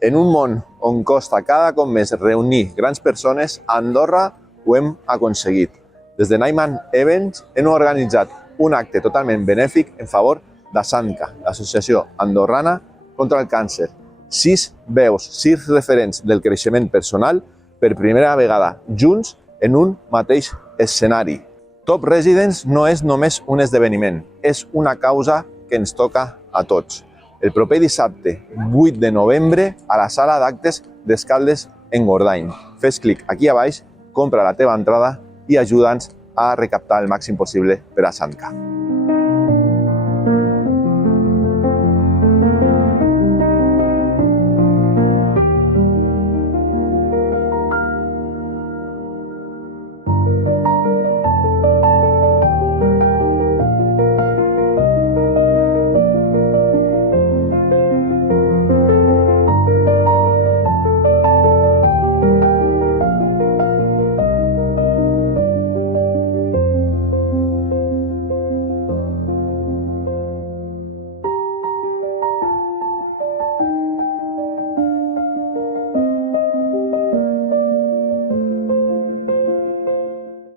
En un món on costa cada cop més reunir grans persones, a Andorra ho hem aconseguit. Des de Nyman Events hem organitzat un acte totalment benèfic en favor d'ASANCA, l'Associació Andorrana contra el Càncer. 6 veus, 6 referents del creixement personal per primera vegada junts en un mateix escenari. Top Residence no és només un esdeveniment, és una causa que ens toca a tots. El proper dissabte 8 de novembre a la sala d'actes d'Escaldes en Gordany. Fes clic aquí a baix, compra la teva entrada i ajuda'ns a recaptar el màxim possible per a ASANCA.